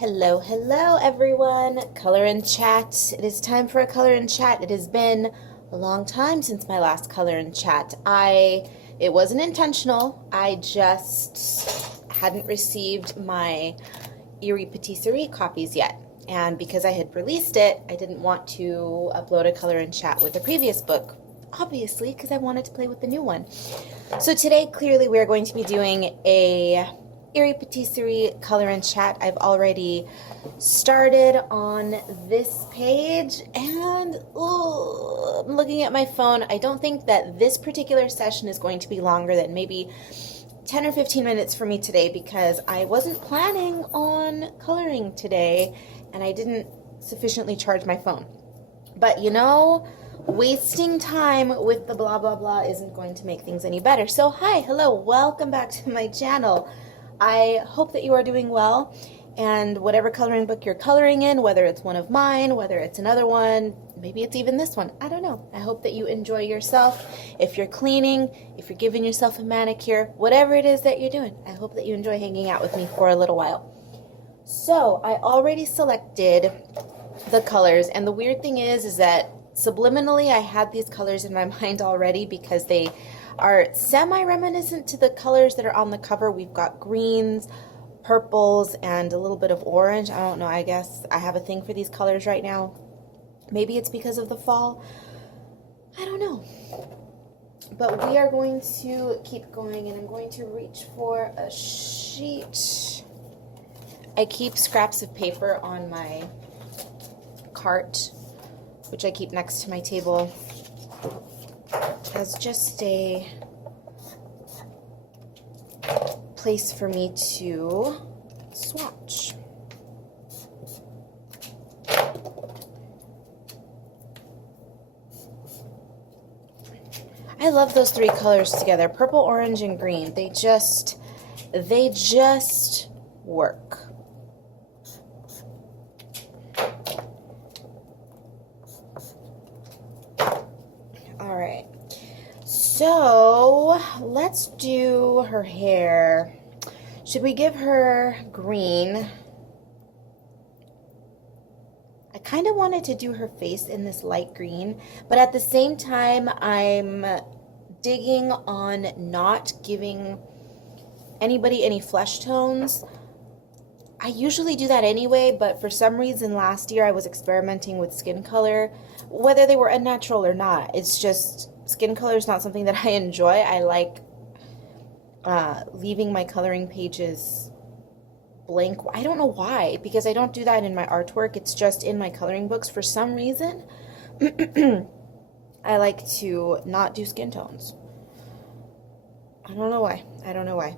Hello everyone. Color and chat. It is time for a color and chat. It has been a long time since my last color and chat. It wasn't intentional. I just hadn't received my Eerie Patisserie copies yet. And because I had released it, I didn't want to upload a color and chat with the previous book, obviously, because I wanted to play with the new one. So today, clearly, we're going to be doing a Eerie Patisserie color and chat. I've already started on this page and I'm looking at my phone. I don't think that this particular session is going to be longer than maybe 10 or 15 minutes for me today because I wasn't planning on coloring today and I didn't sufficiently charge my phone. But you know, wasting time with the blah blah blah isn't going to make things any better. So hi, hello, welcome back to my channel. I hope that you are doing well, and whatever coloring book you're coloring in, whether it's one of mine, whether it's another one, maybe it's even this one, I don't know. I hope that you enjoy yourself. If you're cleaning, if you're giving yourself a manicure, whatever it is that you're doing, I hope that you enjoy hanging out with me for a little while. So I already selected the colors, and the weird thing is that subliminally I had these colors in my mind already because they are semi-reminiscent to the colors that are on the cover. We've got greens, purples, and a little bit of orange. I don't know, I guess I have a thing for these colors right now. Maybe it's because of the fall. I don't know. But we are going to keep going, and I'm going to reach for a sheet. I keep scraps of paper on my cart, which I keep next to my table as just a place for me to swatch. I love those three colors together, purple, orange, and green. They just work. Alright, so let's do her hair. Should we give her green? I kind of wanted to do her face in this light green, but at the same time, I'm digging on not giving anybody any flesh tones. I usually do that anyway, but for some reason last year I was experimenting with skin color, whether they were unnatural or not. It's just, skin color is not something that I enjoy. I like leaving my coloring pages blank. I don't know why, because I don't do that in my artwork. It's just in my coloring books. For some reason, I like to not do skin tones. I don't know why. I don't know why.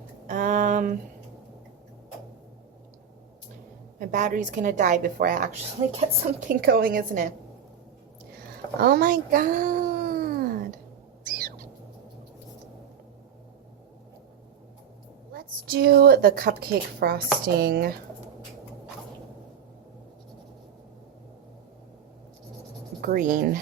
My battery's gonna die before I actually get something going, isn't it? Oh my god. Let's do the cupcake frosting green.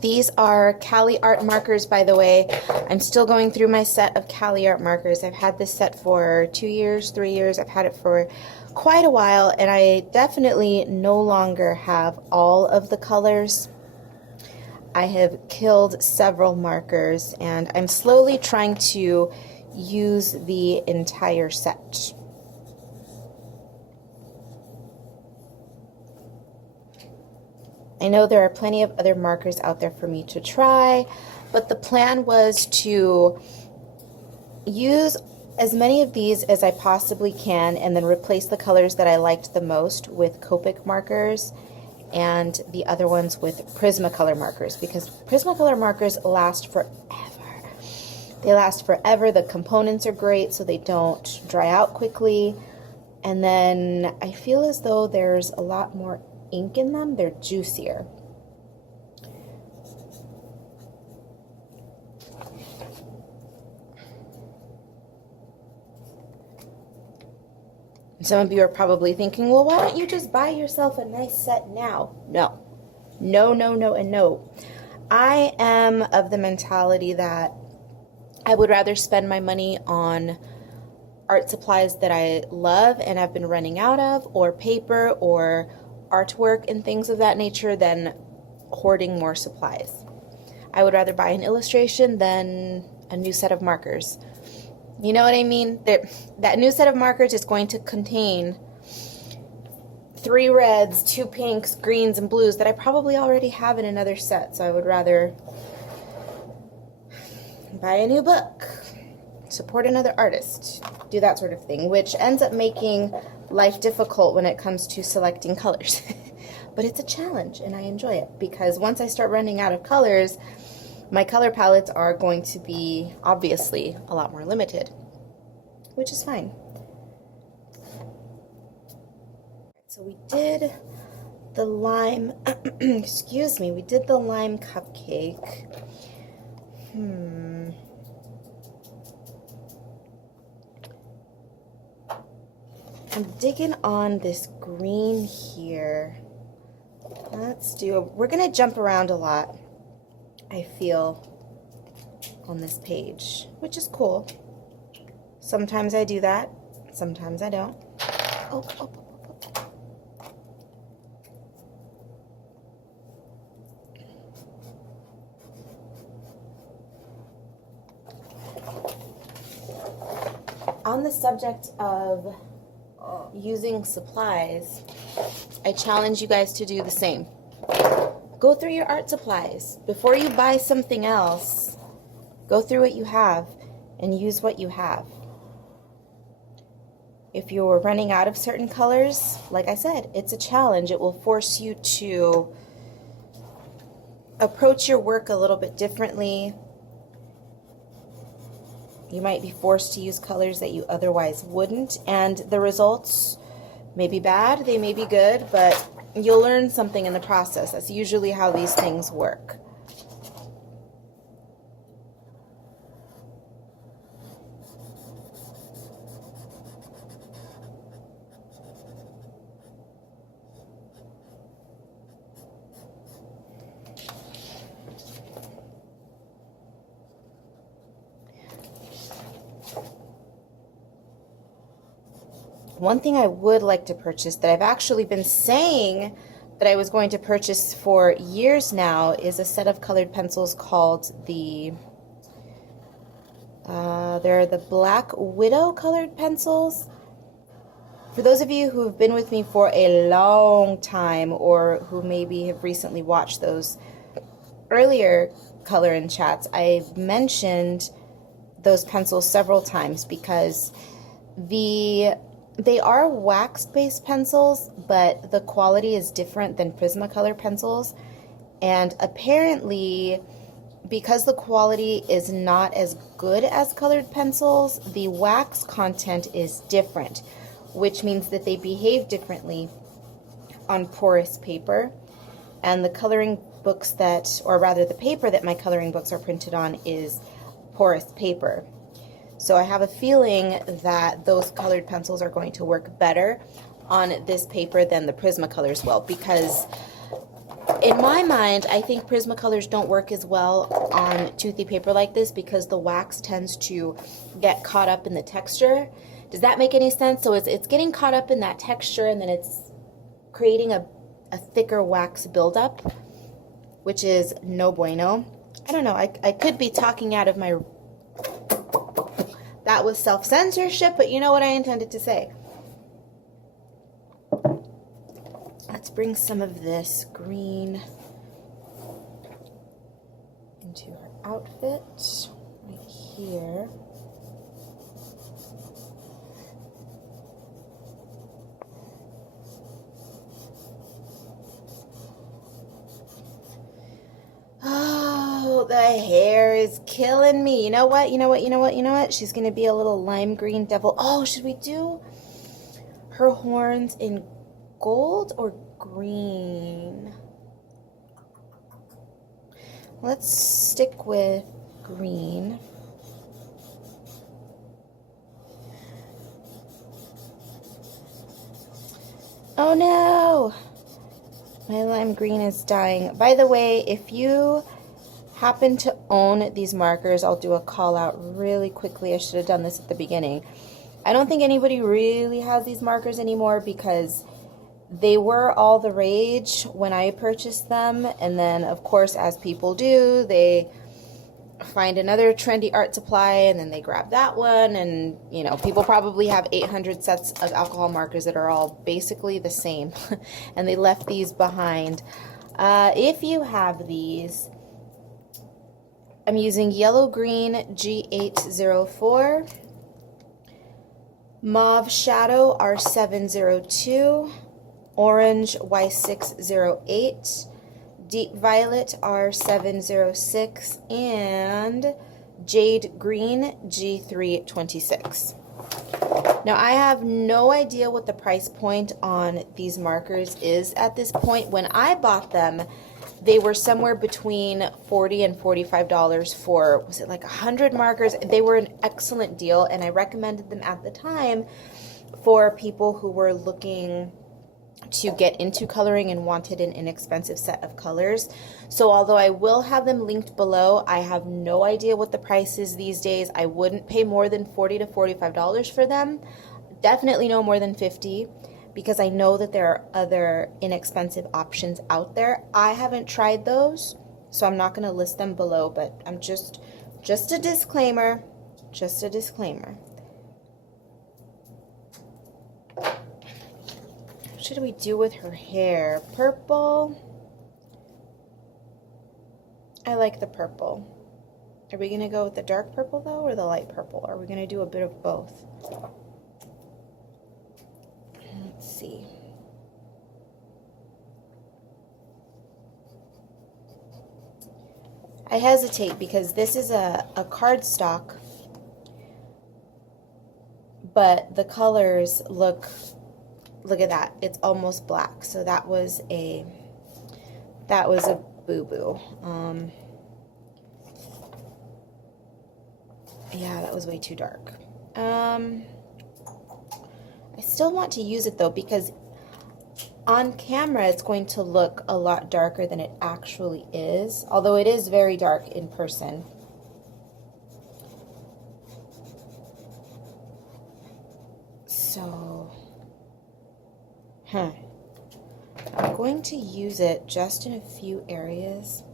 These are Cali art markers, by the way. I'm still going through my set of Cali art markers. I've had this set for 2 years, 3 years. I've had it for quite a while, and I definitely no longer have all of the colors. I have killed several markers, and I'm slowly trying to use the entire set. I know there are plenty of other markers out there for me to try, but the plan was to use as many of these as I possibly can and then replace the colors that I liked the most with Copic markers and the other ones with Prismacolor markers, because Prismacolor markers last forever. They last forever. The components are great, so they don't dry out quickly. And then I feel as though there's a lot more ink in them. They're juicier. Some of you are probably thinking, well, why don't you just buy yourself a nice set now? No. No, no, no, and no. I am of the mentality that I would rather spend my money on art supplies that I love and have been running out of, or paper or artwork and things of that nature, than hoarding more supplies. I would rather buy an illustration than a new set of markers. You know what I mean? That new set of markers is going to contain 3 reds, 2 pinks, greens, and blues that I probably already have in another set. So I would rather buy a new book, support another artist, do that sort of thing, which ends up making life difficult when it comes to selecting colors. But it's a challenge, and I enjoy it, because once I start running out of colors, my color palettes are going to be obviously a lot more limited, which is fine. So we did the lime, excuse me, we did the lime cupcake. I'm digging on this green here. We're gonna jump around a lot, I feel, on this page, which is cool. Sometimes I do that, sometimes I don't. Oh. On the subject of using supplies, I challenge you guys to do the same. Go through your art supplies. Before you buy something else, go through what you have and use what you have. If you're running out of certain colors, like I said, it's a challenge. It will force you to approach your work a little bit differently. You might be forced to use colors that you otherwise wouldn't, and the results may be bad, they may be good, but you'll learn something in the process. That's usually how these things work. One thing I would like to purchase that I've actually been saying that I was going to purchase for years now is a set of colored pencils called they're the Black Widow colored pencils. For those of you who have been with me for a long time, or who maybe have recently watched those earlier color and chats, I've mentioned those pencils several times because they are wax-based pencils, but the quality is different than Prismacolor pencils. And apparently, because the quality is not as good as colored pencils, the wax content is different, which means that they behave differently on porous paper. And the coloring books or rather the paper that my coloring books are printed on is porous paper. So I have a feeling that those colored pencils are going to work better on this paper than the Prismacolors will, because in my mind, I think Prismacolors don't work as well on toothy paper like this because the wax tends to get caught up in the texture. Does that make any sense? So it's getting caught up in that texture, and then it's creating a thicker wax buildup, which is no bueno. I don't know. I could be talking out of my... That was self-censorship, but you know what I intended to say. Let's bring some of this green into her outfit right here. Oh, the hair is killing me. You know what? She's going to be a little lime green devil. Oh, should we do her horns in gold or green? Let's stick with green. Oh no! My lime green is dying. By the way, if you happen to own these markers, I'll do a call out really quickly. I should have done this at the beginning. I don't think anybody really has these markers anymore because they were all the rage when I purchased them. And then, of course, as people do, they find another trendy art supply and then they grab that one. And, you know, people probably have 800 sets of alcohol markers that are all basically the same. And they left these behind. If you have these, I'm using Yellow Green G804, Mauve Shadow R702, Orange Y608, Deep Violet R706, and Jade Green G326. Now I have no idea what the price point on these markers is at this point. When I bought them, they were somewhere between $40 and $45 for, was it like 100 markers? They were an excellent deal, and I recommended them at the time for people who were looking to get into coloring and wanted an inexpensive set of colors. So although I will have them linked below, I have no idea what the price is these days. I wouldn't pay more than $40 to $45 for them. Definitely no more than $50. Because I know that there are other inexpensive options out there. I haven't tried those, so I'm not going to list them below, but I'm just a disclaimer, just a disclaimer. What should we do with her hair? Purple? I like the purple. Are we going to go with the dark purple, though, or the light purple? Are we going to do a bit of both? Let's see. I hesitate because this is a cardstock, but the colors look at that. It's almost black. So that was a boo-boo. Yeah, that was way too dark. I still want to use it though because on camera it's going to look a lot darker than it actually is, although it is very dark in person. So, I'm going to use it just in a few areas.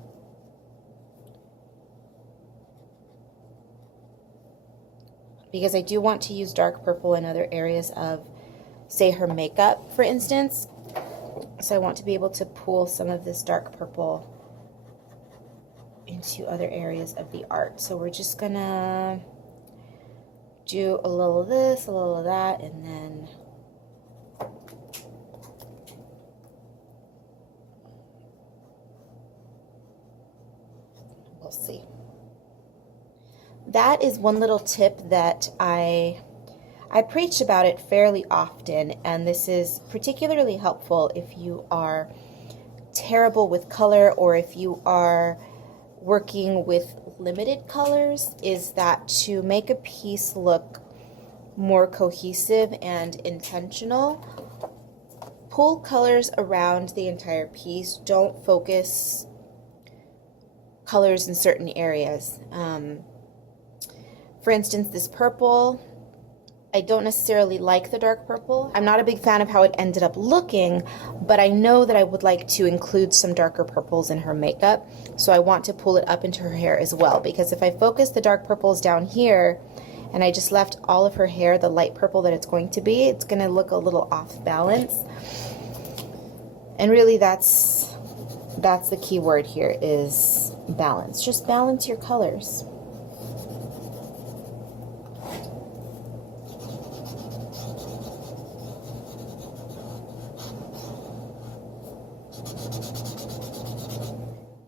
Because I do want to use dark purple in other areas of, say, her makeup, for instance. So I want to be able to pull some of this dark purple into other areas of the art. So we're just gonna do a little of this, a little of that, and then we'll see. That is one little tip that I preach about it fairly often, and this is particularly helpful if you are terrible with color or if you are working with limited colors, is that to make a piece look more cohesive and intentional, pull colors around the entire piece. Don't focus colors in certain areas. For instance, this purple, I don't necessarily like the dark purple. I'm not a big fan of how it ended up looking, but I know that I would like to include some darker purples in her makeup, so I want to pull it up into her hair as well, because if I focus the dark purples down here and I just left all of her hair the light purple that it's going to be, it's going to look a little off balance. And really that's the key word here, is balance. Just balance your colors.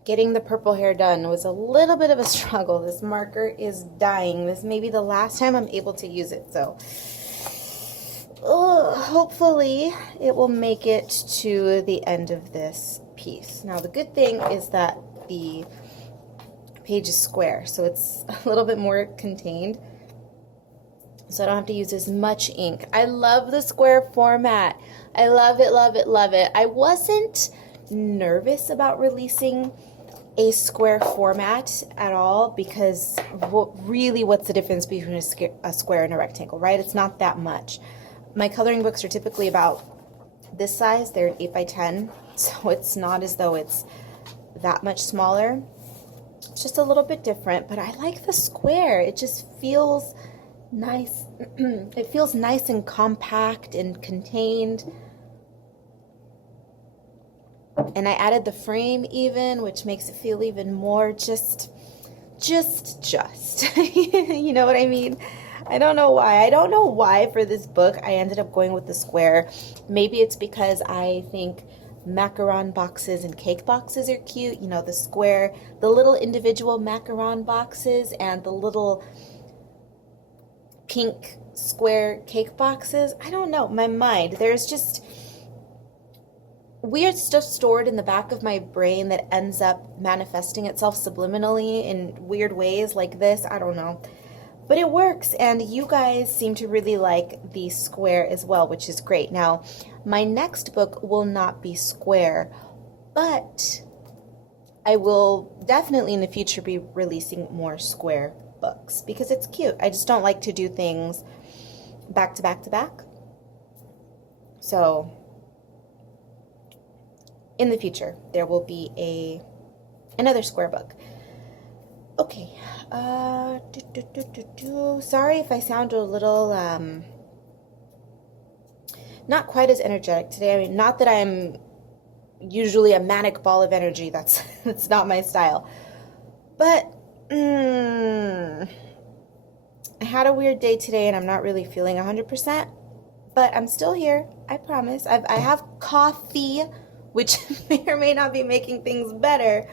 Getting the purple hair done was a little bit of a struggle. This marker is dying. This may be the last time I'm able to use it, so hopefully it will make it to the end of this piece. Now the good thing is that the page is square, so it's a little bit more contained, so I don't have to use as much ink. I love the square format. I love it, love it, love it. I wasn't nervous about releasing a square format at all, because really what's the difference between a square and a rectangle, right? It's not that much. My coloring books are typically about this size. They're an 8 by 10, so it's not as though it's that much smaller. It's just a little bit different, but I like the square. It just feels nice. It feels nice and compact and contained. And I added the frame even, which makes it feel even more just. You know what I mean? I don't know why. I don't know why for this book I ended up going with the square. Maybe it's because I think macaron boxes and cake boxes are cute. You know, the square, the little individual macaron boxes and the little pink square cake boxes. I don't know. My mind, there's just weird stuff stored in the back of my brain that ends up manifesting itself subliminally in weird ways like this. I don't know. But it works, and you guys seem to really like the square as well, which is great. Now, my next book will not be square, but I will definitely in the future be releasing more square books because it's cute. I just don't like to do things back to back to back. So, in the future, there will be another square book. Okay, sorry if I sound a little, not quite as energetic today. I mean, not that I'm usually a manic ball of energy. That's not my style. But, I had a weird day today and I'm not really feeling 100%, but I'm still here. I promise. I have coffee, which may or may not be making things better.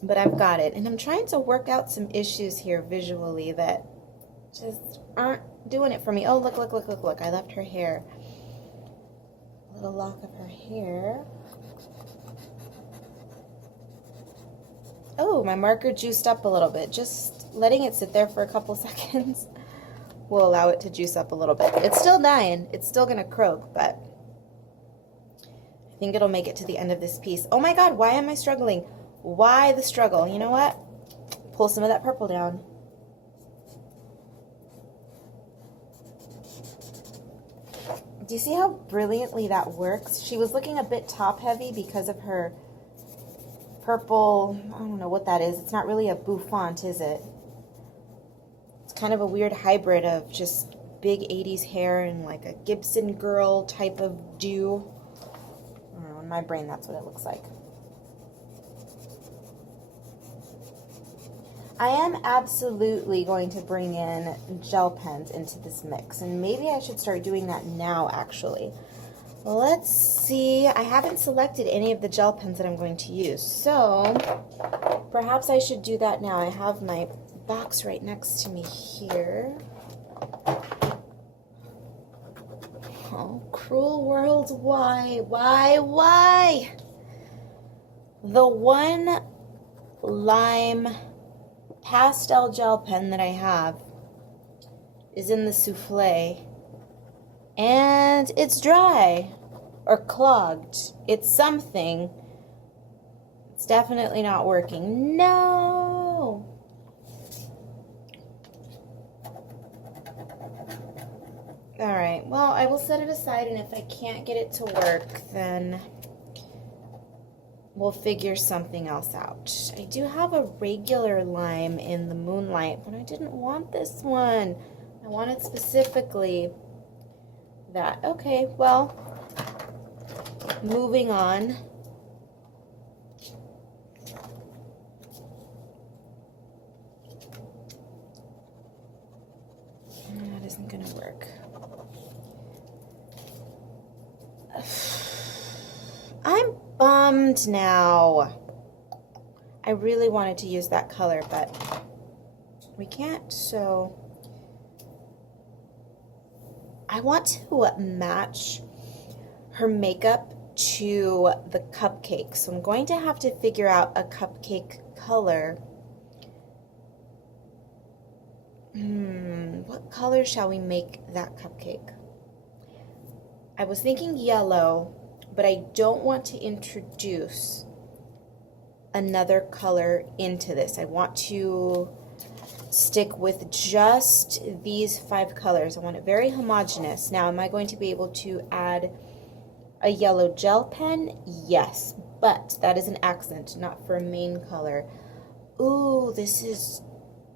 But I've got it. And I'm trying to work out some issues here visually that just aren't doing it for me. Oh, look. I left her hair. A little lock of her hair. Oh, my marker juiced up a little bit. Just letting it sit there for a couple seconds will allow it to juice up a little bit. It's still dying. It's still going to croak, but I think it'll make it to the end of this piece. Oh my God, why am I struggling? Why the struggle? You know what? Pull some of that purple down. Do you see how brilliantly that works? She was looking a bit top heavy because of her purple, I don't know what that is. It's not really a bouffant, is it? It's kind of a weird hybrid of just big 80s hair and like a Gibson girl type of do. I don't know, in my brain that's what it looks like. I am absolutely going to bring in gel pens into this mix, and maybe I should start doing that now, actually. Let's see. I haven't selected any of the gel pens that I'm going to use, so perhaps I should do that now. I have my box right next to me here. Oh, cruel world, why? The one lime pastel gel pen that I have is in the souffle and it's dry or clogged. It's something. It's definitely not working. No. All right, well, I will set it aside, and if I can't get it to work, then we'll figure something else out. I do have a regular lime in the Moonlight, but I didn't want this one. I wanted specifically that. Okay, well, moving on. That isn't gonna work. I'm bummed now. I really wanted to use that color, but we can't, so I want to match her makeup to the cupcake, so I'm going to have to figure out a cupcake color. What color shall we make that cupcake? I was thinking yellow, but I don't want to introduce another color into this. I want to stick with just these 5 colors. I want it very homogeneous. Now, am I going to be able to add a yellow gel pen? Yes, but that is an accent, not for a main color. Ooh, this is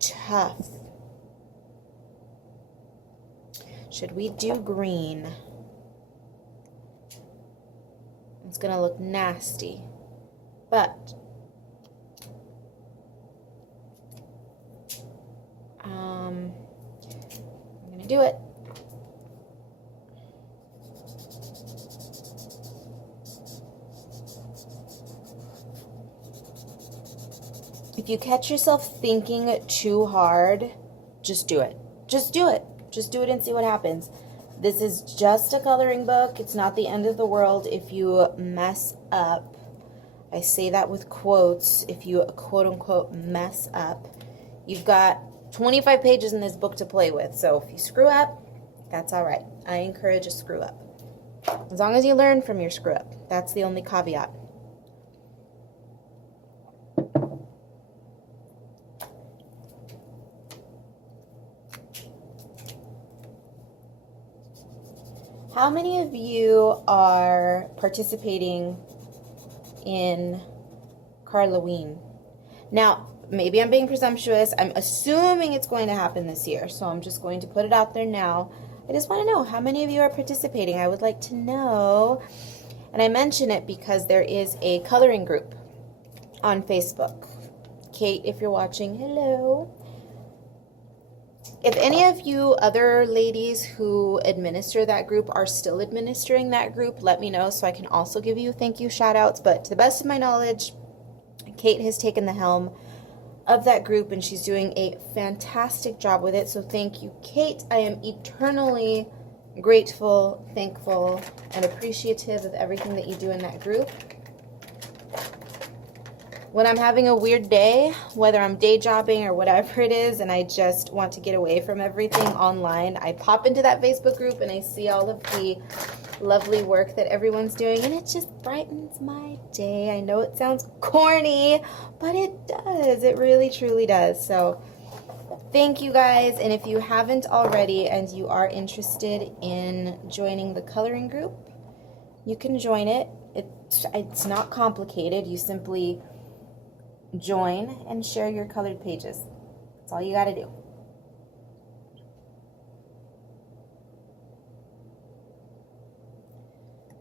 tough. Should we do green? It's gonna look nasty, but I'm gonna do it. If you catch yourself thinking too hard, just do it. Just do it. Just do it and see what happens. This is just a coloring book. It's not the end of the world if you mess up. I say that with quotes. If you quote unquote mess up, you've got 25 pages in this book to play with. So if you screw up, that's all right. I encourage a screw up. As long as you learn from your screw up. That's the only caveat. How many of you are participating in Karlaween? Now, maybe I'm being presumptuous. I'm assuming it's going to happen this year, so I'm just going to put it out there now. I just want to know how many of you are participating. I would like to know. And I mention it because there is a coloring group on Facebook. Kate, if you're watching, hello. If any of you other ladies who administer that group are still administering that group, let me know so I can also give you thank you shout outs. But to the best of my knowledge, Kate has taken the helm of that group and she's doing a fantastic job with it. So thank you, Kate. I am eternally grateful, thankful, and appreciative of everything that you do in that group. When I'm having a weird day, whether I'm day jobbing or whatever it is, and I just want to get away from everything online, I pop into that Facebook group and I see all of the lovely work that everyone's doing, and it just brightens my day. I know it sounds corny, but it does. It really, truly does. So thank you guys, and if you haven't already and you are interested in joining the coloring group, you can join it. It's not complicated. You simply join and share your colored pages. That's all you got to do.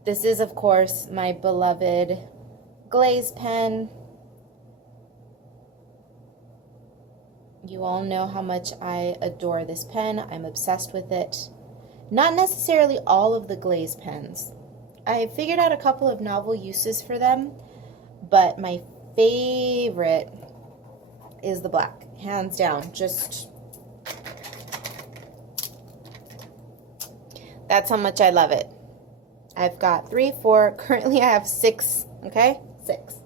This is, of course, my beloved glaze pen. You all know how much I adore this pen. I'm obsessed with it. Not necessarily all of the glaze pens. I figured out a couple of novel uses for them, but my favorite is the black, hands down. Just that's how much I love it. I've got 3, 4, currently I have 6, okay? 6.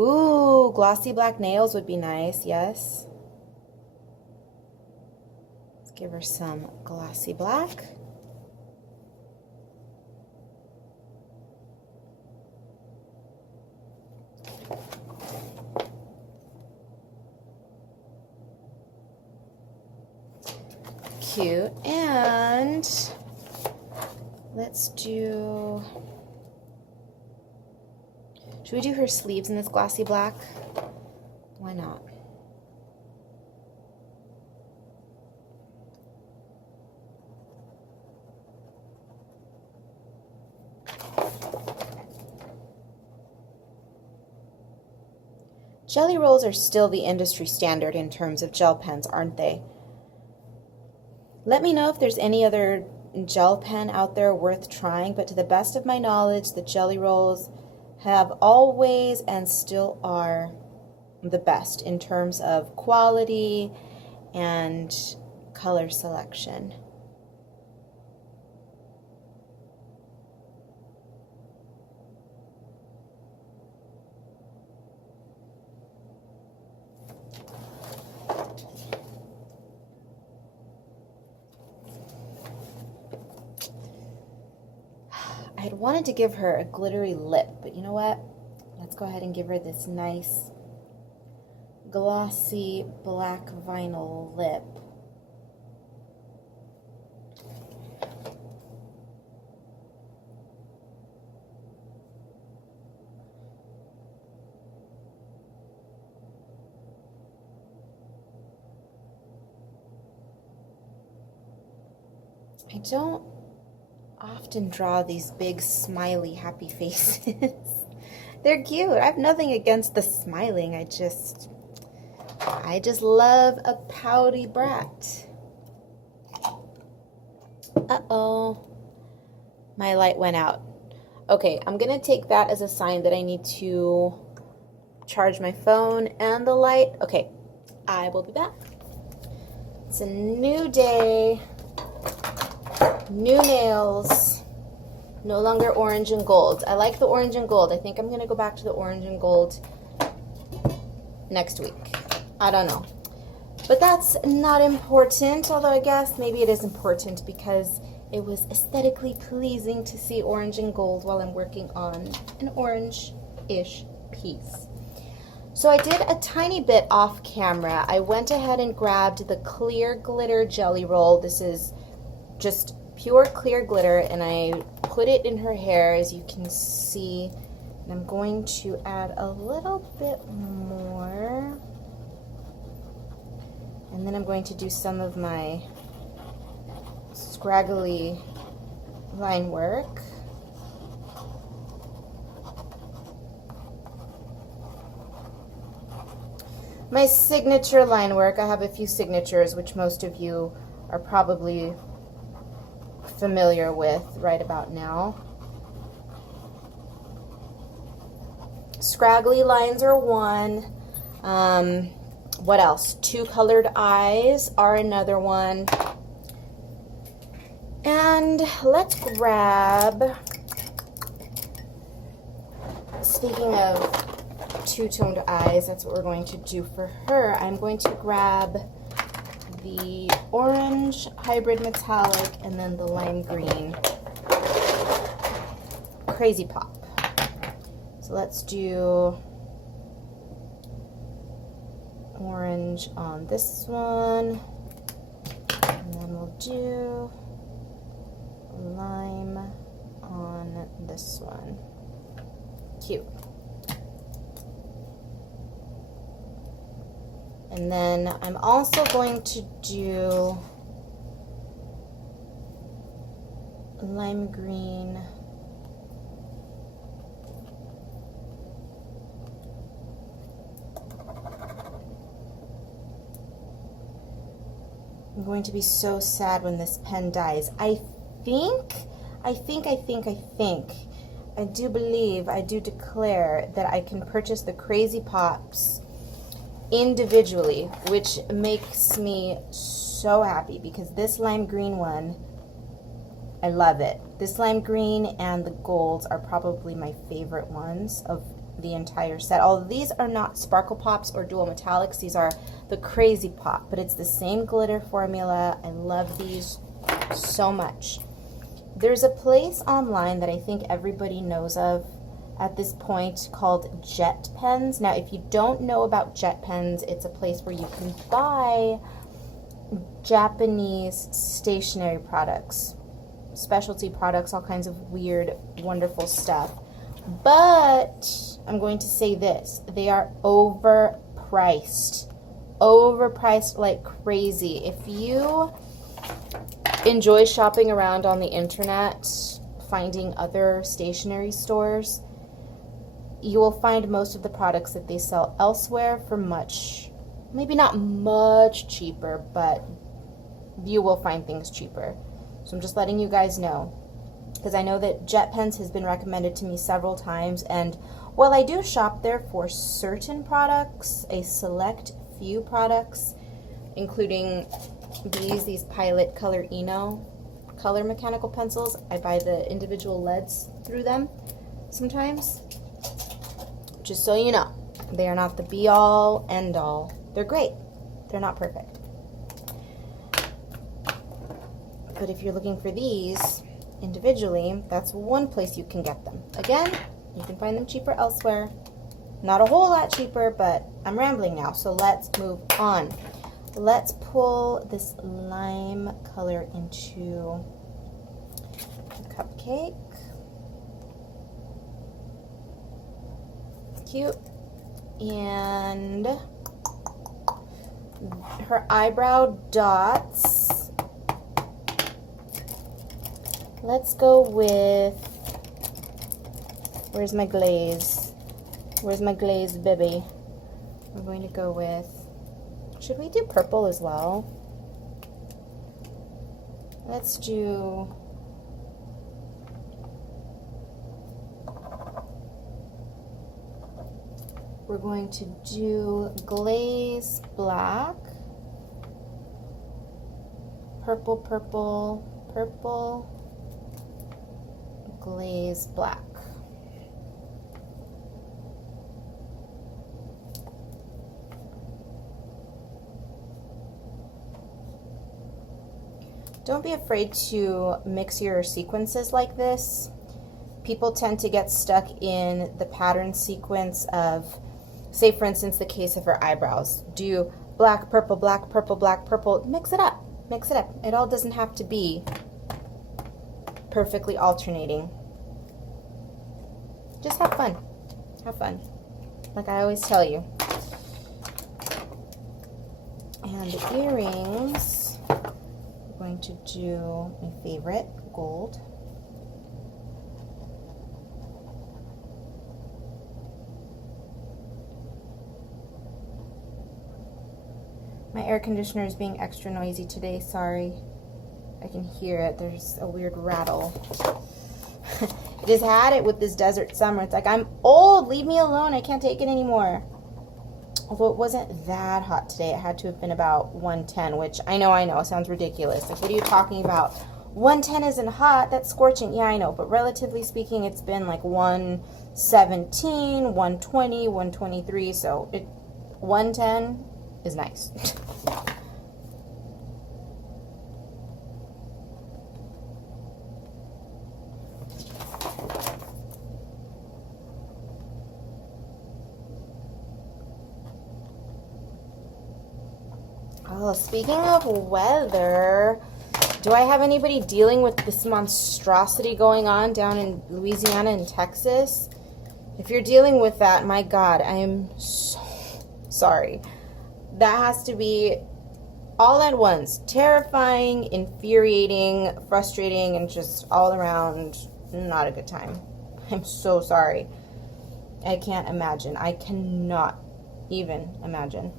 Ooh, glossy black nails would be nice, yes. Let's give her some glossy black. Cute. And let's do... Should we do her sleeves in this glossy black? Why not? Jelly rolls are still the industry standard in terms of gel pens, aren't they? Let me know if there's any other gel pen out there worth trying, but to the best of my knowledge, the jelly rolls have always and still are the best in terms of quality and color selection. I had wanted to give her a glittery lip, but you know what? Let's go ahead and give her this nice glossy black vinyl lip. I don't often draw these big, smiley, happy faces. They're cute. I have nothing against the smiling. I just love a pouty brat. Uh-oh. My light went out. Okay, I'm going to take that as a sign that I need to charge my phone and the light. Okay, I will be back. It's a new day. New nails, no longer orange and gold. I like the orange and gold. I think I'm going to go back to the orange and gold next week. I don't know. But that's not important, although I guess maybe it is important because it was aesthetically pleasing to see orange and gold while I'm working on an orange-ish piece. So I did a tiny bit off camera. I went ahead and grabbed the clear glitter jelly roll. This is just pure clear glitter, and I put it in her hair, as you can see, and I'm going to add a little bit more, and then I'm going to do some of my scraggly line work. My signature line work, I have a few signatures which most of you are probably familiar with right about now. Scraggly lines are one. What else? Two colored eyes are another one. And let's grab, speaking of two-toned eyes, that's what we're going to do for her. I'm going to grab the orange hybrid metallic and then the lime green crazy pop. So let's do orange on this one, and then we'll do lime on this one. Cute. And then I'm also going to do lime green I'm going to be so sad when this pen dies. I do believe, I do declare that I can purchase the Crazy Pops individually, which makes me so happy because this lime green one, I love it. This lime green and the golds are probably my favorite ones of the entire set. Although these are not Sparkle Pops or Dual Metallics, these are the Crazy Pop, but it's the same glitter formula. I love these so much. There's a place online that I think everybody knows of at this point called Jet Pens. Now, if you don't know about Jet Pens, it's a place where you can buy Japanese stationery products, specialty products, all kinds of weird, wonderful stuff. But I'm going to say this, they are overpriced like crazy. If you enjoy shopping around on the internet, finding other stationery stores, you will find most of the products that they sell elsewhere for much, maybe not much cheaper, but you will find things cheaper. So I'm just letting you guys know, because I know that Jet Pens has been recommended to me several times, and while I do shop there for certain products, a select few products, including these Pilot Color Eno color mechanical pencils, I buy the individual leads through them sometimes. Just so you know, they are not the be-all, end-all. They're great. They're not perfect. But if you're looking for these, individually, that's one place you can get them. Again, you can find them cheaper elsewhere. Not a whole lot cheaper, but I'm rambling now, so let's move on. Let's pull this lime color into a cupcake. Cute. And her eyebrow dots. Let's go with, where's my glaze? Where's my glaze, baby? We're going to go with, should we do purple as well? Let's do, we're going to do glaze black, purple, purple, purple, glaze black. Don't be afraid to mix your sequences like this. People tend to get stuck in the pattern sequence of, say for instance, the case of her eyebrows. Do black, purple, black, purple, black, purple. Mix it up. Mix it up. It all doesn't have to be perfectly alternating. Just have fun. Have fun. Like I always tell you. And the earrings, we're going to do my favorite, gold. My air conditioner is being extra noisy today, sorry. I can hear it, there's a weird rattle. I just had it with this desert summer. It's like, I'm old, leave me alone, I can't take it anymore. Although it wasn't that hot today, it had to have been about 110, which I know, sounds ridiculous. Like, what are you talking about? 110 isn't hot, that's scorching. Yeah, I know, but relatively speaking, it's been like 117, 120, 123, so 110 is nice. Oh, speaking of weather, do I have anybody dealing with this monstrosity going on down in Louisiana and Texas? If you're dealing with that, my God, I am so sorry. That has to be all at once. Terrifying, infuriating, frustrating, and just all around not a good time. I'm so sorry. I can't imagine. I cannot even imagine.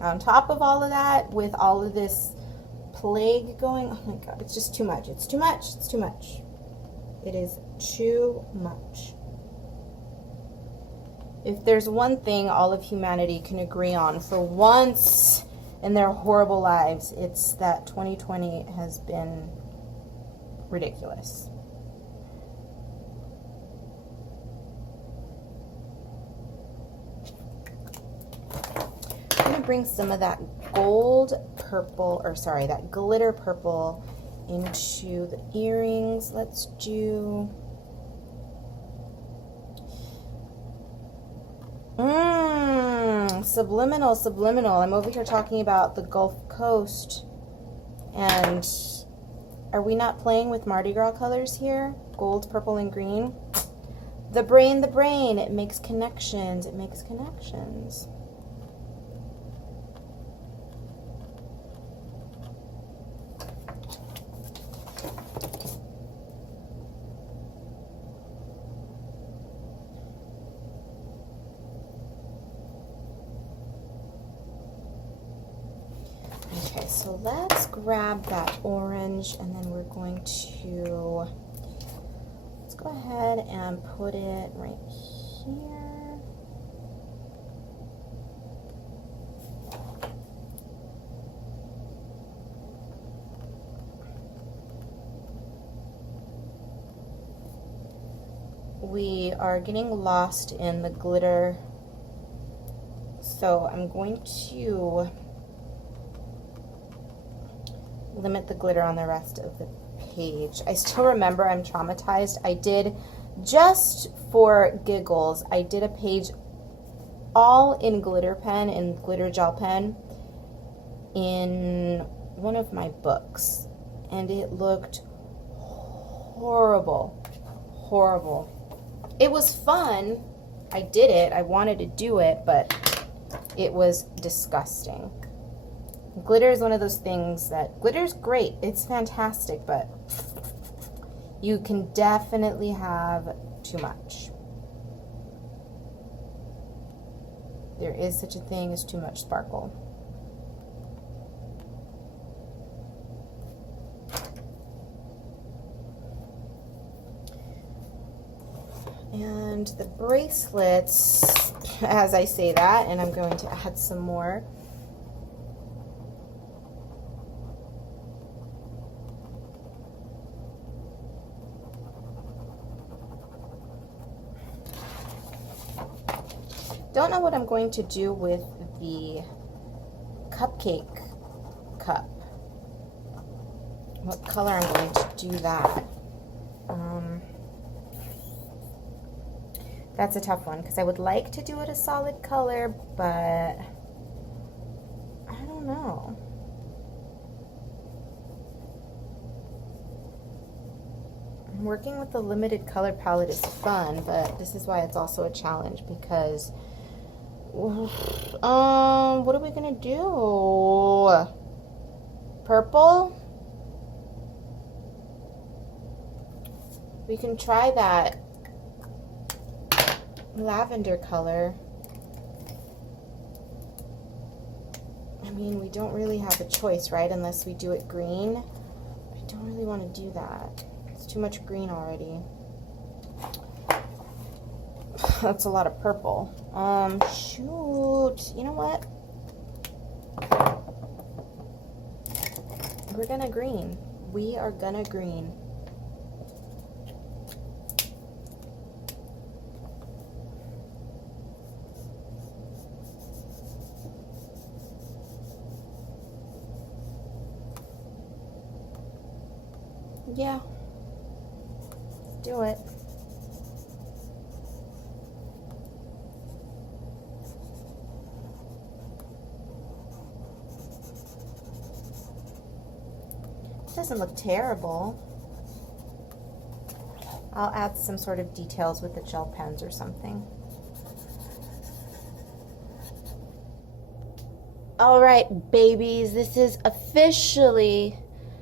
On top of all of that, with all of this plague going, oh my God, it's just too much. It's too much. It's too much. It is too much. If there's one thing all of humanity can agree on for once in their horrible lives, it's that 2020 has been ridiculous. I'm going to bring some of that gold purple, or sorry, that glitter purple into the earrings. Let's do subliminal. I'm over here talking about the Gulf Coast, and are we not playing with Mardi Gras colors here? Gold, purple, and green. The brain, it makes connections. It makes connections. Okay, so let's grab that orange, and then we're going to, let's go ahead and put it right here. We are getting lost in the glitter So I'm going to limit the glitter on the rest of the page. I still remember, I'm traumatized. I did, just for giggles, I did a page all in glitter pen and glitter gel pen in one of my books, and it looked horrible. It was fun. I did it. I wanted to do it, but it was disgusting. Glitter is one of those things that, glitter's great. It's fantastic, but you can definitely have too much. There is such a thing as too much sparkle. And the bracelets, as I say that, and I'm going to add some more. Don't know what I'm going to do with the cupcake cup. What color I'm going to do that. That's a tough one because I would like to do it a solid color, but I don't know. Working with the limited color palette is fun, but this is why it's also a challenge because what are we gonna do? Purple? We can try that lavender color. I mean, we don't really have a choice, right? Unless we do it green. I don't really want to do that. It's too much green already. That's a lot of purple. Shoot. You know what? We're gonna green. We are gonna green. Yeah. Let's do it. Doesn't look terrible. I'll add some sort of details with the gel pens or something. All right, babies, this is officially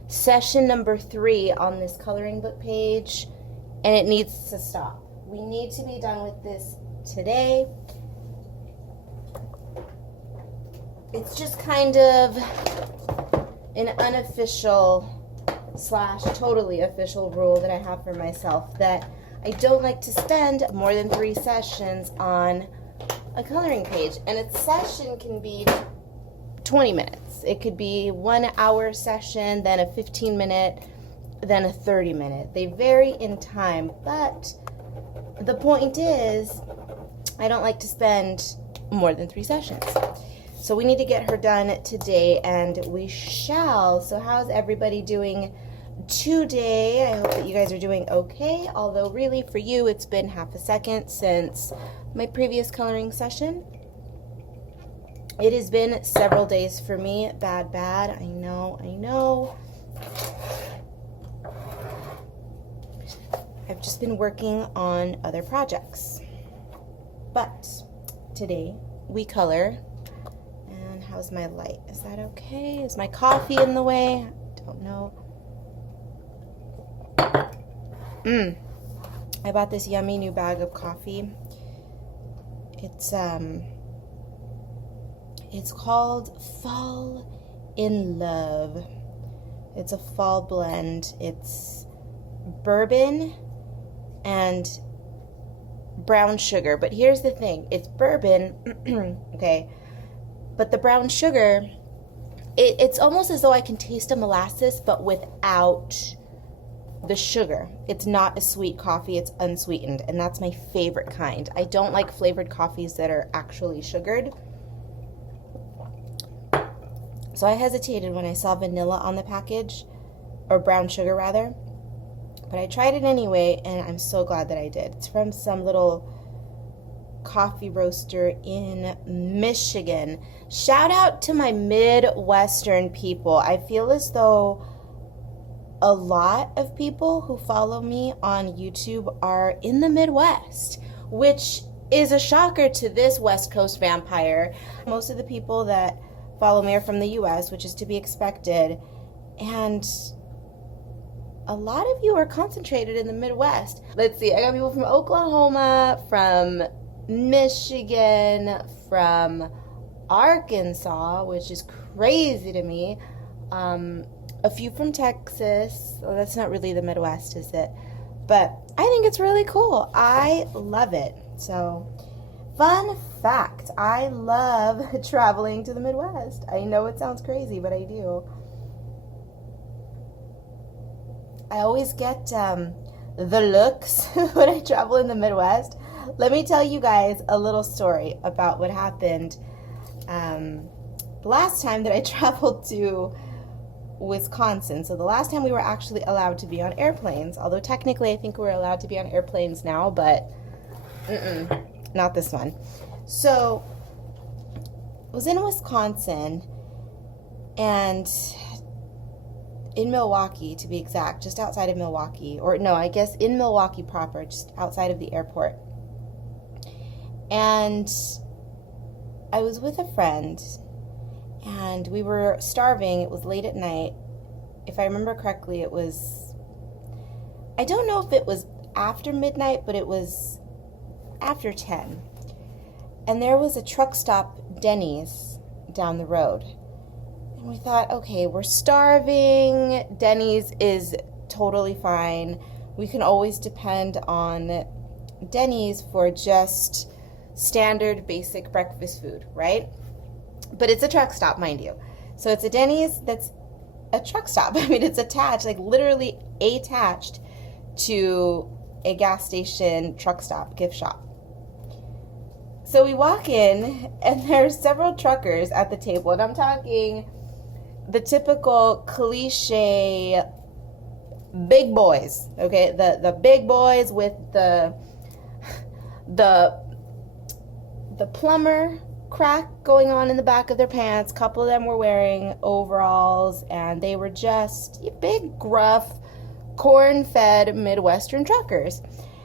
session number 3 on this coloring book page, and it needs to stop. We need to be done with this today. It's just kind of an unofficial / totally official rule that I have for myself that I don't like to spend more than 3 sessions on a coloring page. And a session can be 20 minutes. It could be 1 hour session, then a 15-minute, then a 30-minute. They vary in time, but the point is I don't like to spend more than 3 sessions. So we need to get her done today, and we shall. So how's everybody doing today? I hope that you guys are doing okay, although really for you it's been half a second since my previous coloring session. It has been several days for me. Bad. I know. I've just been working on other projects. But today we color. And how's my light? Is that okay? Is my coffee in the way? I don't know. I bought this yummy new bag of coffee. It's called Fall in Love. It's a fall blend. It's bourbon and brown sugar. But here's the thing. It's bourbon, okay, but the brown sugar, it's almost as though I can taste a molasses, but without the sugar. It's not a sweet coffee. It's unsweetened, and that's my favorite kind. I don't like flavored coffees that are actually sugared. So I hesitated when I saw vanilla on the package, or brown sugar rather. But I tried it anyway, and I'm so glad that I did. It's from some little coffee roaster in Michigan. Shout out to my Midwestern people. I feel as though a lot of people who follow me on YouTube are in the Midwest, which is a shocker to this West Coast vampire. Most of the people that follow me are from the US, which is to be expected. And a lot of you are concentrated in the Midwest. Let's see, I got people from Oklahoma, from Michigan, from Arkansas, which is crazy to me. A few from Texas. Well, that's not really the Midwest, is it? But I think it's really cool. I love it. So, fun fact, I love traveling to the Midwest. I know it sounds crazy, but I do. I always get the looks when I travel in the Midwest. Let me tell you guys a little story about what happened last time that I traveled to Wisconsin. So the last time we were actually allowed to be on airplanes, although technically I think we're allowed to be on airplanes now, but not this one. So I was in Wisconsin, and in Milwaukee, to be exact, just outside of Milwaukee, or no, I guess in Milwaukee proper, just outside of the airport. And I was with a friend, and we were starving. It was late at night. If I remember correctly, it was, I don't know if it was after midnight, but it was after 10. And there was a truck stop, Denny's, down the road. And we thought, okay, we're starving. Denny's is totally fine. We can always depend on Denny's for just standard basic breakfast food, right? But it's a truck stop, mind you. So it's a Denny's that's a truck stop. I mean, it's attached, like literally attached to a gas station, truck stop, gift shop. So we walk in, and there's several truckers at the table, and I'm talking the typical cliche big boys, okay? The big boys with the plumber crack going on in the back of their pants. A couple of them were wearing overalls, and they were just big, gruff, corn-fed Midwestern truckers.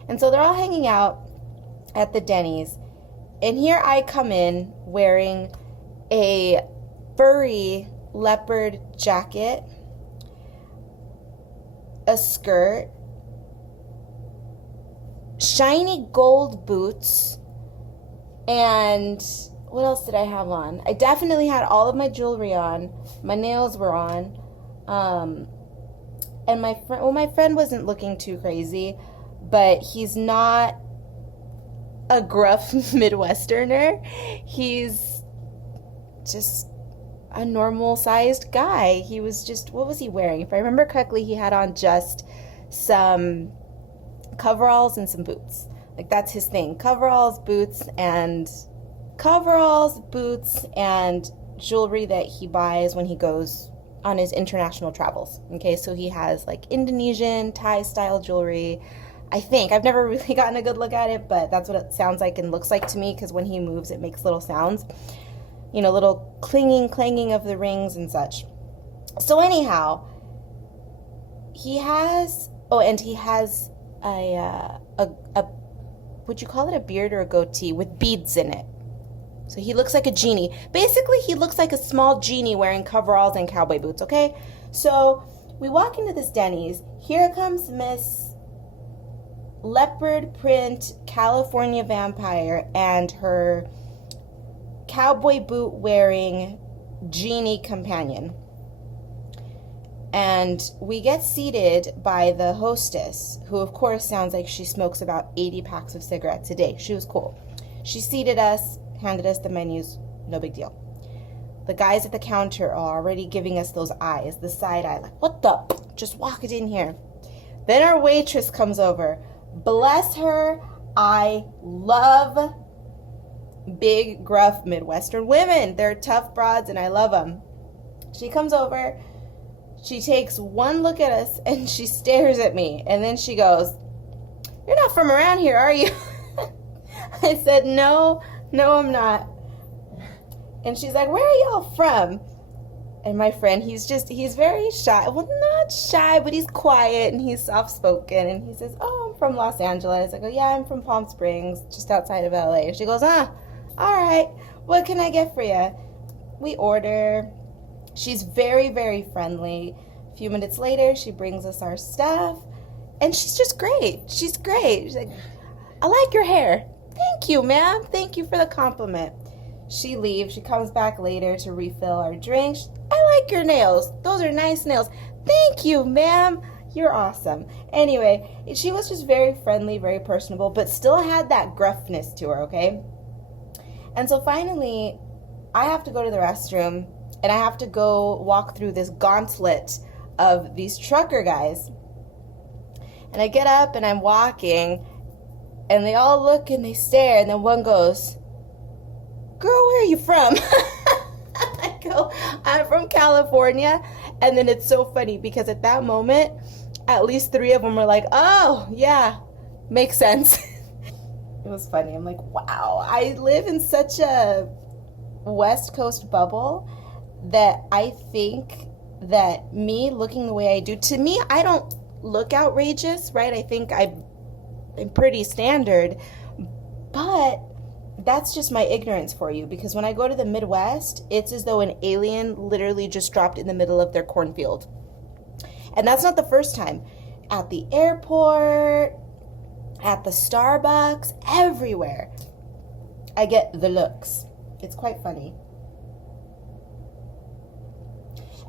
And so they're all hanging out at the Denny's. And here I come in wearing a furry leopard jacket, a skirt, shiny gold boots, and what else did I have on? I definitely had all of my jewelry on. My nails were on. And my friend wasn't looking too crazy, but he's not a gruff Midwesterner. He's just a normal sized guy. He was just, what was he wearing? If I remember correctly, he had on just some coveralls and some boots. Like, that's his thing. Coveralls, boots, and jewelry that he buys when he goes on his international travels. Okay, so he has like Indonesian, Thai style jewelry. I think. I've never really gotten a good look at it, but that's what it sounds like and looks like to me, because when he moves, it makes little sounds. You know, little clanging of the rings and such. So anyhow, he has a would you call it a beard or a goatee with beads in it? So he looks like a genie. Basically, he looks like a small genie wearing coveralls and cowboy boots, okay? So we walk into this Denny's. Here comes Miss leopard print California vampire and her cowboy boot wearing genie companion. And we get seated by the hostess, who of course sounds like she smokes about 80 packs of cigarettes a day. She was cool. She seated us, handed us the menus, no big deal. The guys at the counter are already giving us those eyes, the side eye, like, what the? Just walk it in here. Then our waitress comes over. Bless her. I love big, gruff Midwestern women. They're tough broads, and I love them. She comes over, she takes one look at us, and she stares at me. And then she goes, "You're not from around here, are you?" I said, no, I'm not. And she's like, "Where are y'all from?" And my friend, he's very shy. Well, not shy, but he's quiet and he's soft-spoken. And he says, "Oh, I'm from Los Angeles." I go, "Yeah, I'm from Palm Springs, just outside of LA." And she goes, "Ah, all right. What can I get for you?" We order. She's very, very friendly. A few minutes later, she brings us our stuff. And she's just great. She's great. She's like, "I like your hair." "Thank you, ma'am. Thank you for the compliment." She leaves. She comes back later to refill our drinks. "I like your nails. Those are nice nails." "Thank you, ma'am. You're awesome." Anyway, she was just very friendly, very personable, but still had that gruffness to her, okay? And so finally, I have to go to the restroom, and I have to go walk through this gauntlet of these trucker guys. And I get up, and I'm walking, and they all look, and they stare, and then one goes, "Girl, where are you from?" I go, "I'm from California." And then it's so funny because at that moment, at least 3 of them are like, "Oh, yeah, makes sense." It was funny. I'm like, wow, I live in such a West Coast bubble that I think that me looking the way I do, to me, I don't look outrageous, right? I think I'm pretty standard, but that's just my ignorance for you, because when I go to the Midwest, it's as though an alien literally just dropped in the middle of their cornfield. And that's not the first time. At the airport, at the Starbucks, everywhere, I get the looks. It's quite funny.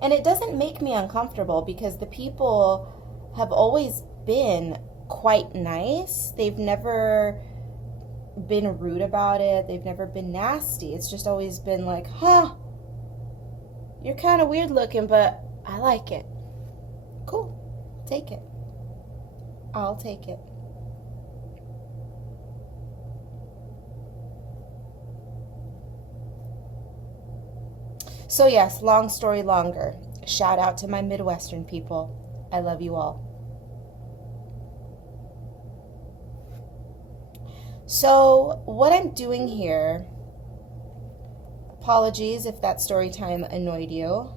And it doesn't make me uncomfortable because the people have always been quite nice. They've never been rude about it. They've never been nasty. It's just always been like, "Huh, you're kind of weird looking, but I like it." Cool. Take it. I'll take it. So yes, long story longer. Shout out to my Midwestern people. I love you all. So what I'm doing here, apologies if that story time annoyed you.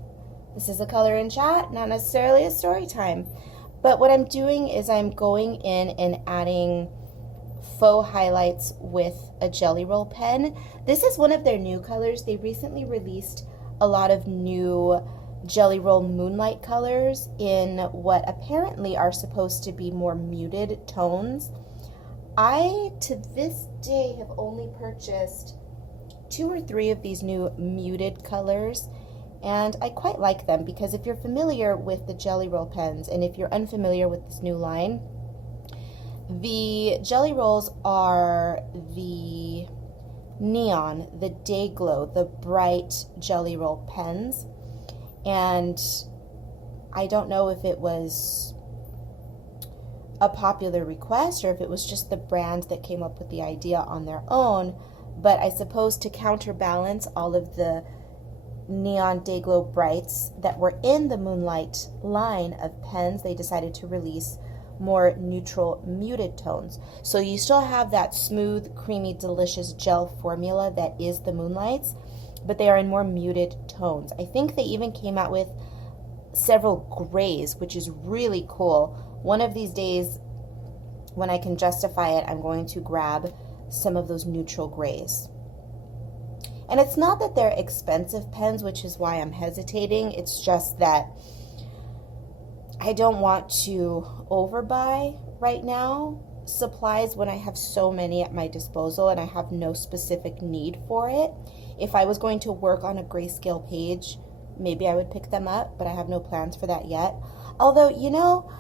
This is a color and chat, not necessarily a story time. But what I'm doing is I'm going in and adding faux highlights with a Jelly Roll pen. This is one of their new colors. They recently released a lot of new Jelly Roll Moonlight colors in what apparently are supposed to be more muted tones. I, to this day, have only purchased 2 or 3 of these new muted colors, and I quite like them because if you're familiar with the Jelly Roll pens, and if you're unfamiliar with this new line, the Jelly Rolls are the neon, the day glow, the bright Jelly Roll pens, and I don't know if it was a popular request or if it was just the brand that came up with the idea on their own, but I suppose to counterbalance all of the neon day glow brights that were in the Moonlight line of pens, they decided to release more neutral muted tones. So you still have that smooth, creamy, delicious gel formula that is the Moonlights, but they are in more muted tones. I think they even came out with several grays, which is really cool. One of these days, when I can justify it, I'm going to grab some of those neutral grays. And it's not that they're expensive pens, which is why I'm hesitating. It's just that I don't want to overbuy right now supplies when I have so many at my disposal and I have no specific need for it. If I was going to work on a grayscale page, maybe I would pick them up, but I have no plans for that yet. Although, you know,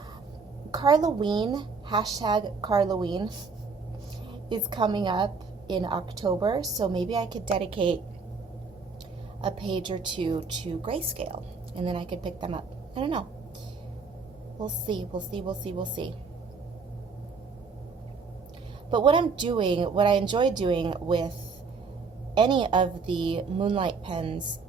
Karlaween, #Karlaween, is coming up in October, so maybe I could dedicate a page or 2 to grayscale, and then I could pick them up. I don't know. We'll see. But what I'm doing, what I enjoy doing with any of the Moonlight pens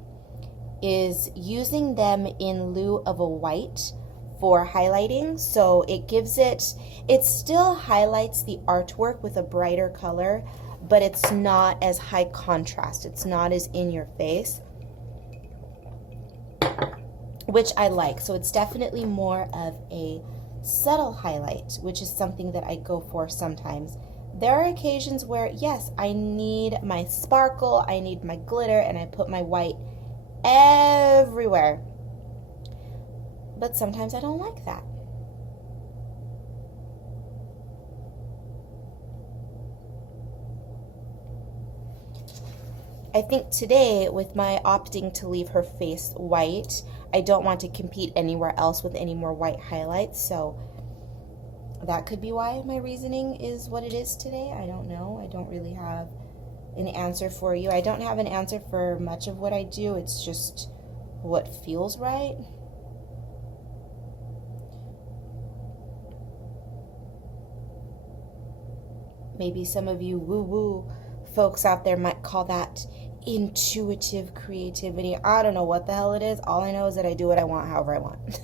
is using them in lieu of a white for highlighting. So it still highlights the artwork with a brighter color, but it's not as high contrast. It's not as in your face, which I like. So it's definitely more of a subtle highlight, which is something that I go for sometimes. There are occasions where, yes, I need my sparkle, I need my glitter, and I put my white everywhere. But sometimes I don't like that. I think today, with my opting to leave her face white, I don't want to compete anywhere else with any more white highlights, so that could be why my reasoning is what it is today. I don't know. I don't really have an answer for you. I don't have an answer for much of what I do. It's just what feels right. Maybe some of you woo-woo folks out there might call that intuitive creativity. I don't know what the hell it is. All I know is that I do what I want, however I want.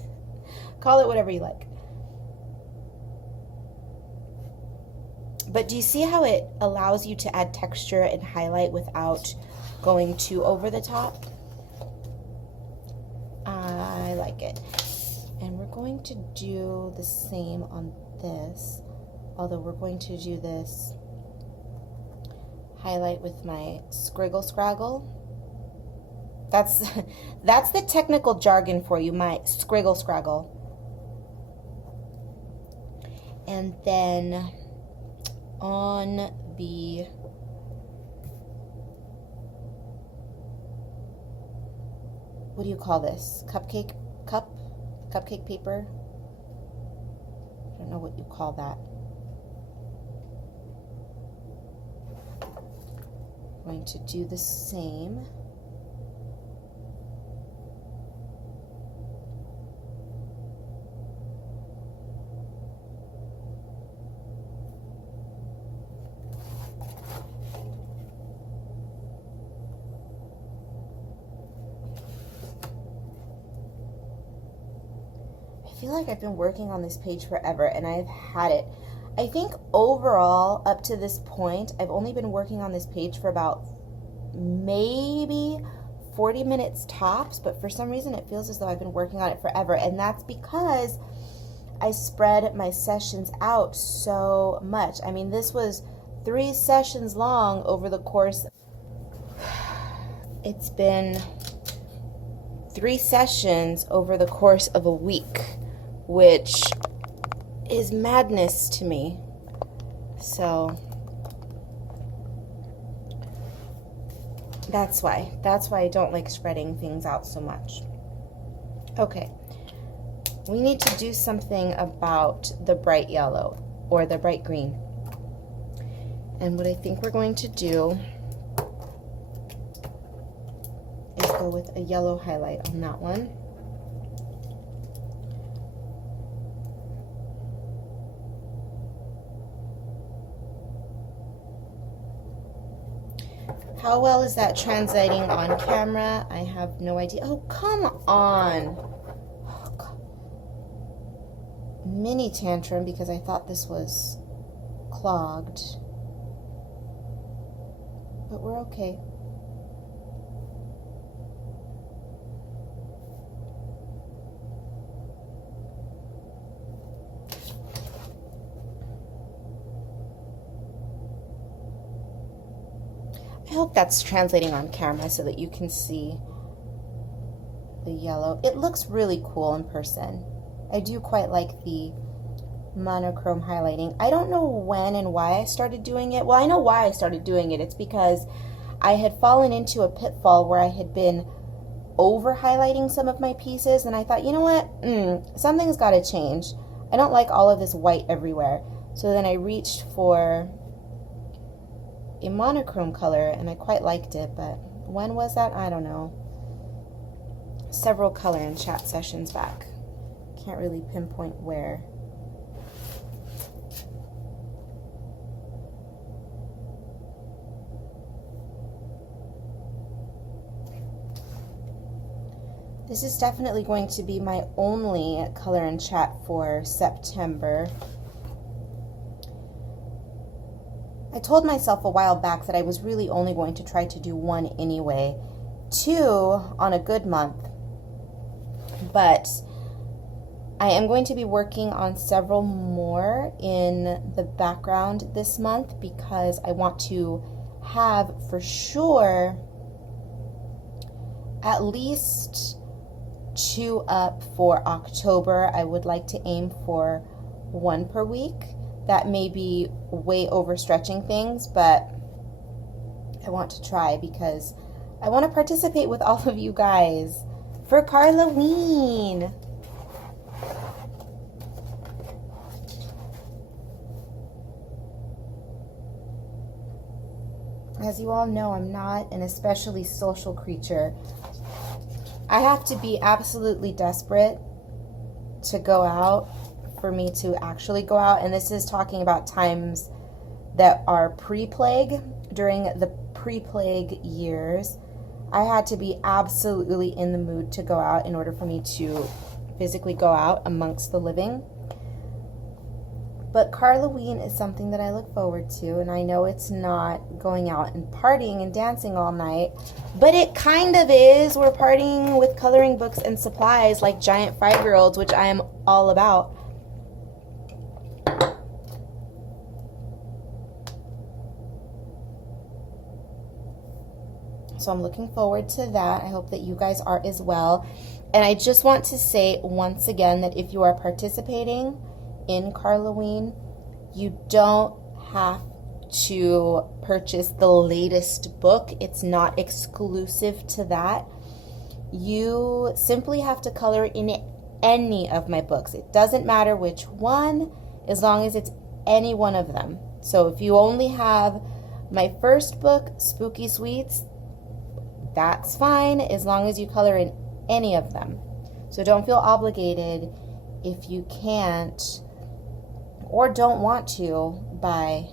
Call it whatever you like. But do you see how it allows you to add texture and highlight without going too over the top? I like it. And we're going to do the same on this, although we're going to do this highlight with my scriggle scraggle. That's the technical jargon for you, my scriggle scraggle. And then on the what do you call this? Cupcake paper? I don't know what you call that. I'm going to do the same. I feel like I've been working on this page forever, and I've had it. I think overall, up to this point, I've only been working on this page for about maybe 40 minutes tops, but for some reason it feels as though I've been working on it forever, and that's because I spread my sessions out so much. I mean, this was 3 sessions long over the course. It's been 3 sessions over the course of a week, which is madness to me. So that's why I don't like spreading things out so much. Okay, we need to do something about the bright yellow or the bright green. And what I think we're going to do is go with a yellow highlight on that one. How well is that translating on camera? I have no idea. Oh, come on. Oh, God. Mini tantrum because I thought this was clogged. But we're okay. I hope that's translating on camera so that you can see the yellow. It looks really cool in person. I do quite like the monochrome highlighting. I don't know when and why I started doing it. Well, I know why I started doing it. It's because I had fallen into a pitfall where I had been over highlighting some of my pieces, and I thought, you know what, something's got to change. I don't like all of this white everywhere. So then I reached for a monochrome color, and I quite liked it, but when was that? I don't know. Several color and chat sessions back. Can't really pinpoint where. This is definitely going to be my only color and chat for September. I told myself a while back that I was really only going to try to do one anyway, 2 on a good month. But I am going to be working on several more in the background this month because I want to have for sure at least 2 up for October. I would like to aim for 1 per week. That may be way overstretching things, but I want to try because I want to participate with all of you guys for Karlaween. As you all know, I'm not an especially social creature. I have to be absolutely desperate to go out for me to actually go out. And this is talking about times that are pre-plague. During the pre-plague years, I had to be absolutely in the mood to go out in order for me to physically go out amongst the living. But Karlaween is something that I look forward to, and I know it's not going out and partying and dancing all night, but it kind of is. We're partying with coloring books and supplies like giant 5-year-olds, which I am all about. So I'm looking forward to that. I hope that you guys are as well. And I just want to say once again that if you are participating in Karlaween, you don't have to purchase the latest book. It's not exclusive to that. You simply have to color in any of my books. It doesn't matter which one, as long as it's any one of them. So if you only have my first book, Spooky Sweets, that's fine, as long as you color in any of them. So don't feel obligated if you can't or don't want to buy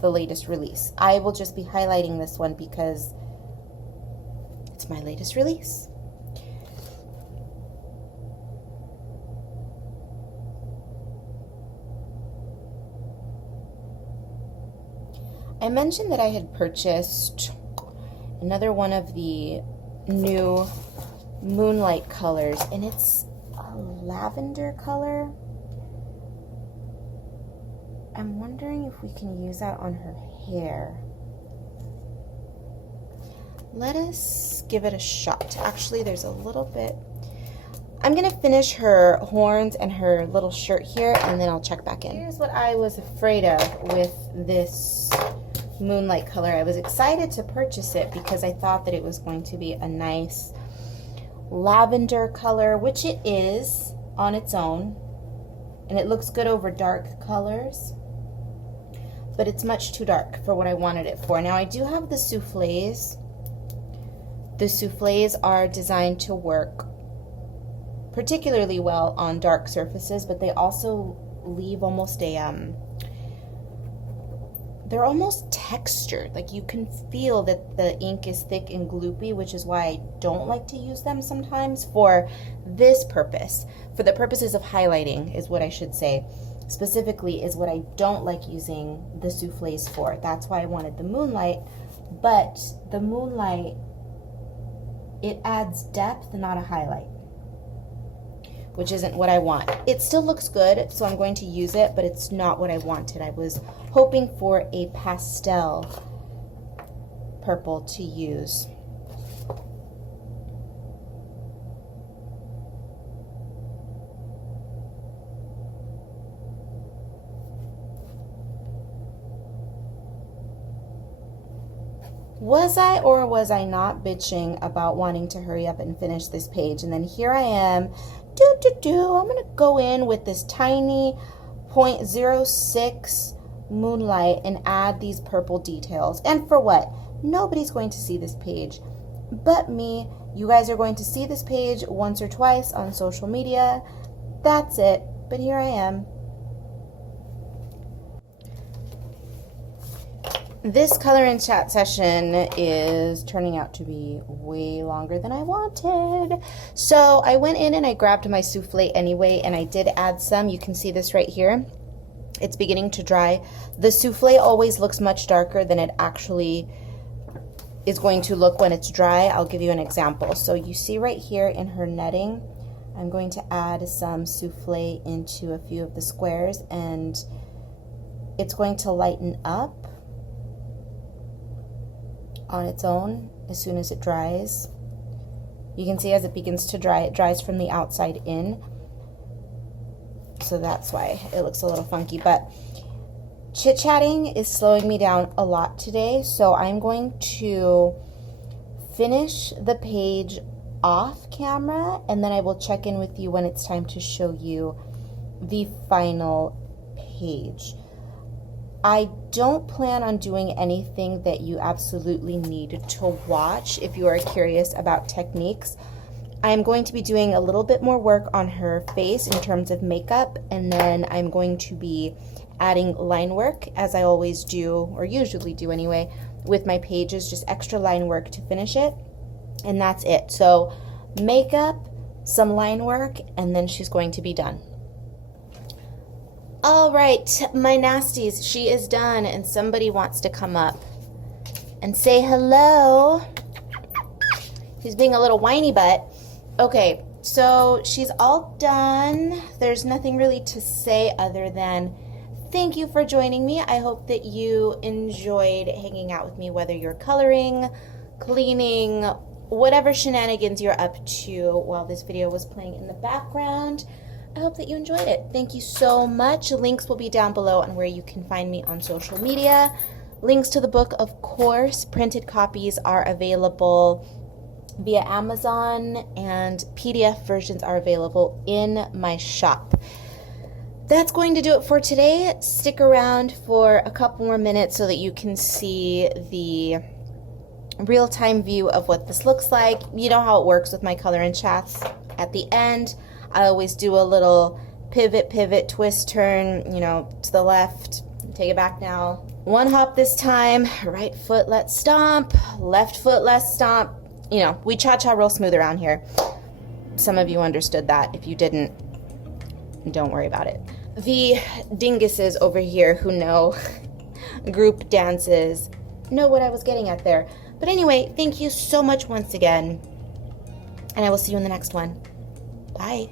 the latest release. I will just be highlighting this one because it's my latest release. I mentioned that I had purchased another one of the new Moonlight colors, and it's a lavender color. I'm wondering if we can use that on her hair. Let us give it a shot. Actually, there's a little bit. I'm gonna finish her horns and her little shirt here, and then I'll check back in. Here's what I was afraid of with this Moonlight color. I was excited to purchase it because I thought that it was going to be a nice lavender color, which it is on its own, and it looks good over dark colors, but it's much too dark for what I wanted it for. Now I do have the soufflés. The soufflés are designed to work particularly well on dark surfaces, but they also leave almost a they're almost textured. Like you can feel that the ink is thick and gloopy, which is why I don't like to use them sometimes for this purpose. For the purposes of highlighting is what I should say. Specifically is what I don't like using the soufflés for. That's why I wanted the Moonlight. But the Moonlight, it adds depth, not a highlight, which isn't what I want. It still looks good, so I'm going to use it, but it's not what I wanted. I was hoping for a pastel purple to use. Was I or was I not bitching about wanting to hurry up and finish this page? And then here I am, I'm gonna go in with this tiny 0.06 Moonlight and add these purple details. And for what? Nobody's going to see this page but me. You guys are going to see this page once or twice on social media. That's it. But here I am. This color and chat session is turning out to be way longer than I wanted. So I went in and I grabbed my souffle anyway, and I did add some. You can see this right here. It's beginning to dry. The souffle always looks much darker than it actually is going to look when it's dry. I'll give you an example. So you see right here in her netting, I'm going to add some souffle into a few of the squares, and it's going to lighten up on its own as soon as it dries. You can see as it begins to dry, it dries from the outside in. So that's why it looks a little funky. But chit-chatting is slowing me down a lot today, so I'm going to finish the page off camera, and then I will check in with you when it's time to show you the final page. I don't plan on doing anything that you absolutely need to watch if you are curious about techniques. I'm going to be doing a little bit more work on her face in terms of makeup, and then I'm going to be adding line work, as I always do, or usually do anyway, with my pages, just extra line work to finish it, and that's it. So makeup, some line work, and then she's going to be done. All right, my nasties, she is done, and somebody wants to come up and say hello. He's being a little whiny butt. Okay, so she's all done. There's nothing really to say other than thank you for joining me. I hope that you enjoyed hanging out with me, whether you're coloring, cleaning, whatever shenanigans you're up to while this video was playing in the background. I hope that you enjoyed it. Thank you so much. Links will be down below on where you can find me on social media. Links to the book, of course. Printed copies are available via Amazon, and PDF versions are available in my shop. That's going to do it for today. Stick around for a couple more minutes so that you can see the real-time view of what this looks like. You know how it works with my color and chats. At the end, I always do a little pivot, twist, turn, to the left. Take it back now. One hop this time. Right foot, let's stomp. Left foot, let's stomp. We cha-cha real smooth around here. Some of you understood that. If you didn't, don't worry about it. The dinguses over here who know group dances know what I was getting at there. But anyway, thank you so much once again, and I will see you in the next one. Bye.